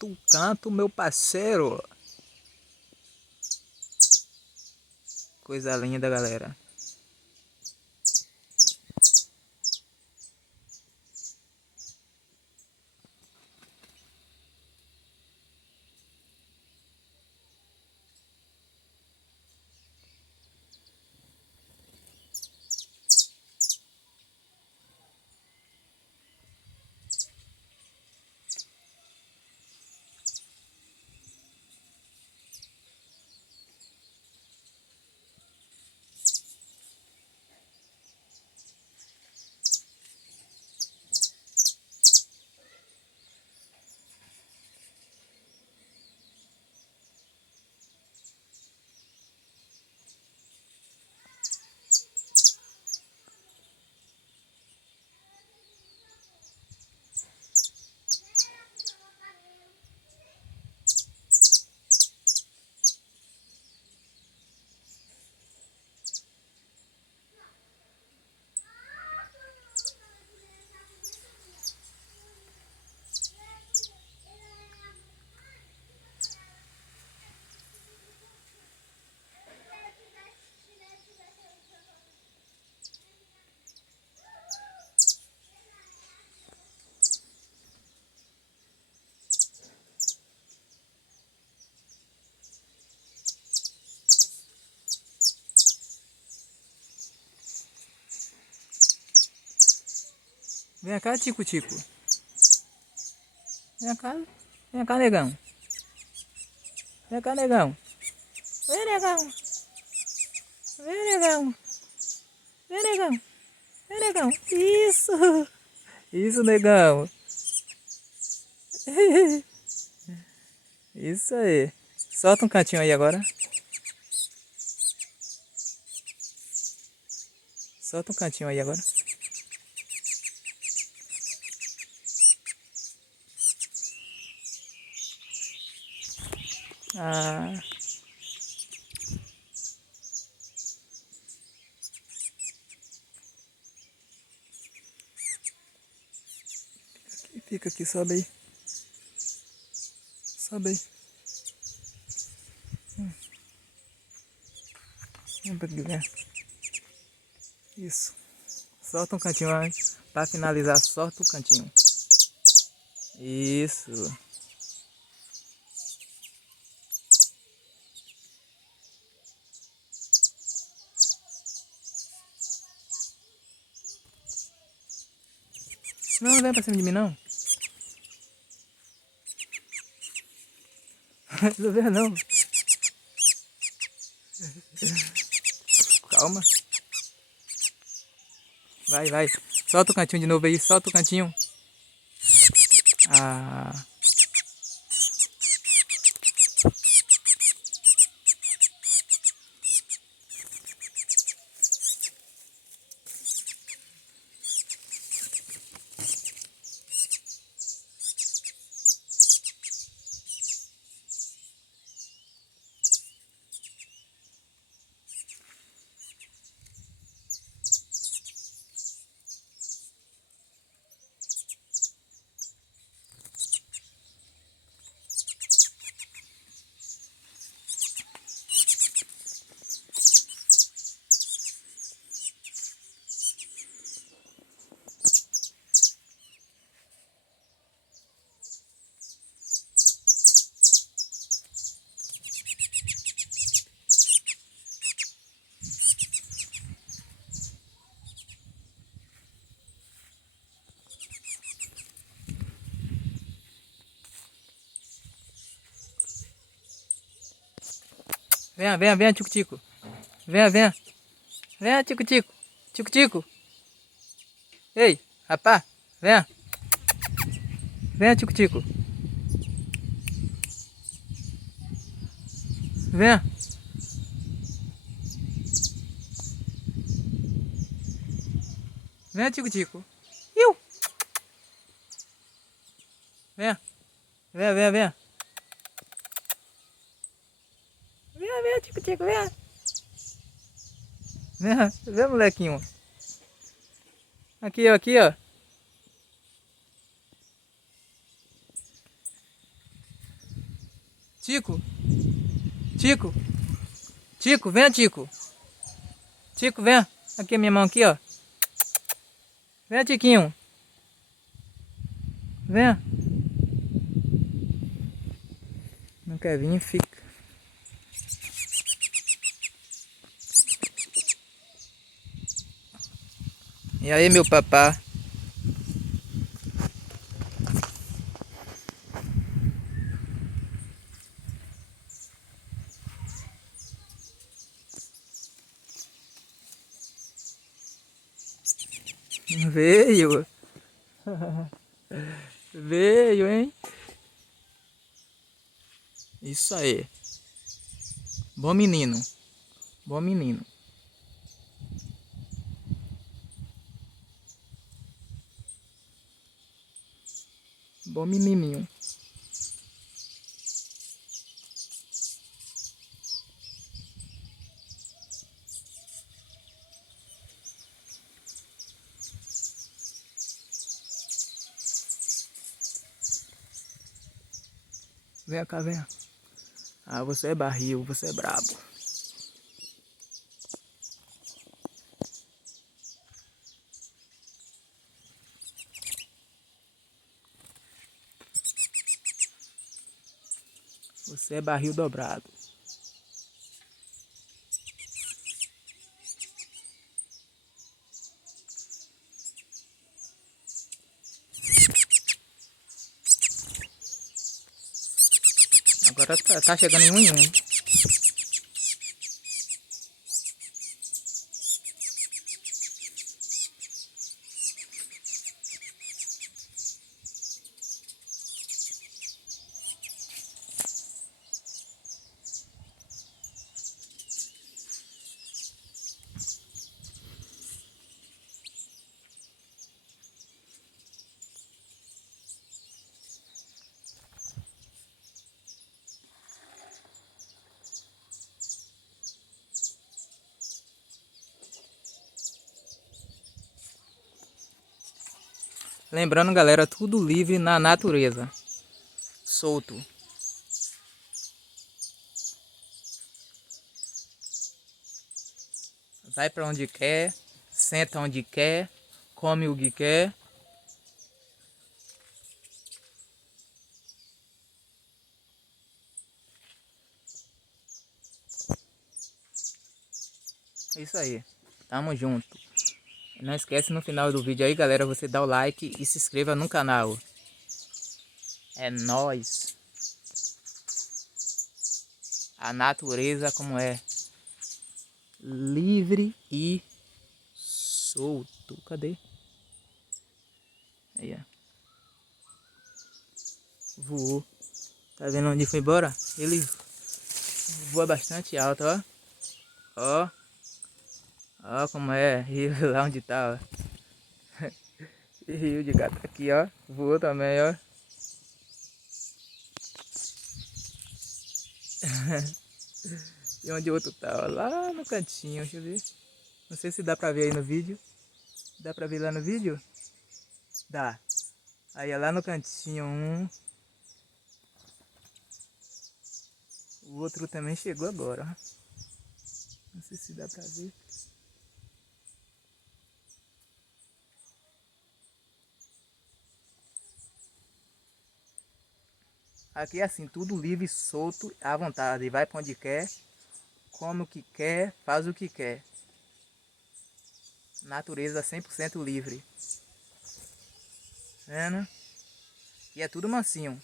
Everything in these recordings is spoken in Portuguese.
outro canto, meu parceiro. Coisa linda, galera. Vem cá, Tico-Tico. Vem cá, negão. Vem cá, negão. Vem, negão. Vem, negão. Vem, negão. Vem, negão. Isso. Isso, negão. Isso aí. Solta um cantinho aí agora. Solta um cantinho aí agora. Ah. Fica aqui, sobe aí. Sobe aí. Vem pra cá. Isso. Solta um cantinho aí. Pra finalizar, solta o cantinho. Isso. Não, não vem pra cima de mim, não. Não vem, não. Calma. Vai, vai. Solta o cantinho de novo aí. Solta o cantinho. Ah. Venha, venha, venha, Tico-Tico. Venha, venha. Venha, Tico-Tico. Tico-Tico. Ei, rapá. Venha. Venha, Tico-Tico. Venha. Venha, Tico-Tico. Iu. Venha. Venha, venha, venha. Venha, venha, Tico-Tico, venha. Venha, venha, molequinho. Aqui, ó, aqui, ó. Tico, Tico, Tico, vem, Tico. Tico, vem. Aqui a minha mão aqui, ó. Vem, Tiquinho. Vem. Não quer vir, fica. E aí, meu papá? Veio. Veio, hein? Isso aí. Bom menino. Bom menino. Bom menininho. Vem cá, vem. Ah, você é barril, você é brabo. Você é barril dobrado. Agora tá chegando em um em um. Lembrando, galera, tudo livre na natureza. Solto. Vai pra onde quer, senta onde quer, come o que quer. É isso aí. Tamo junto. Não esquece no final do vídeo aí, galera, você dá o like e se inscreva no canal. É nóis. A natureza como é. Livre e solto. Cadê? Aí, ó. Voou. Tá vendo onde foi embora? Ele voa bastante alto, ó. Ó. Ó como é. Rio lá onde tá, ó. E rio de gato aqui, ó. Voou também, ó. E onde o outro tá, ó, lá no cantinho, deixa eu ver. Não sei se dá pra ver aí no vídeo. Dá pra ver lá no vídeo? Dá. Aí é lá no cantinho um. O outro também chegou agora, ó. Não sei se dá pra ver. Aqui é assim, tudo livre, solto, à vontade. Vai pra onde quer, come o que quer, faz o que quer. Natureza 100% livre. Vendo? E é tudo mansinho.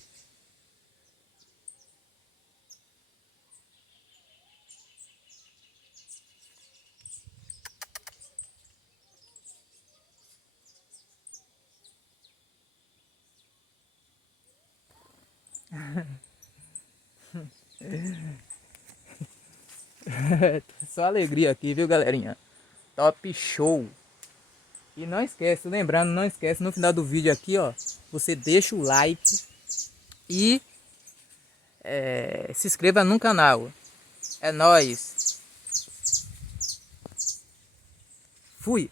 Só alegria aqui, viu, galerinha? Top show! E não esquece, lembrando, não esquece, no final do vídeo aqui, ó, você deixa o like e se inscreva no canal. É nóis! Fui!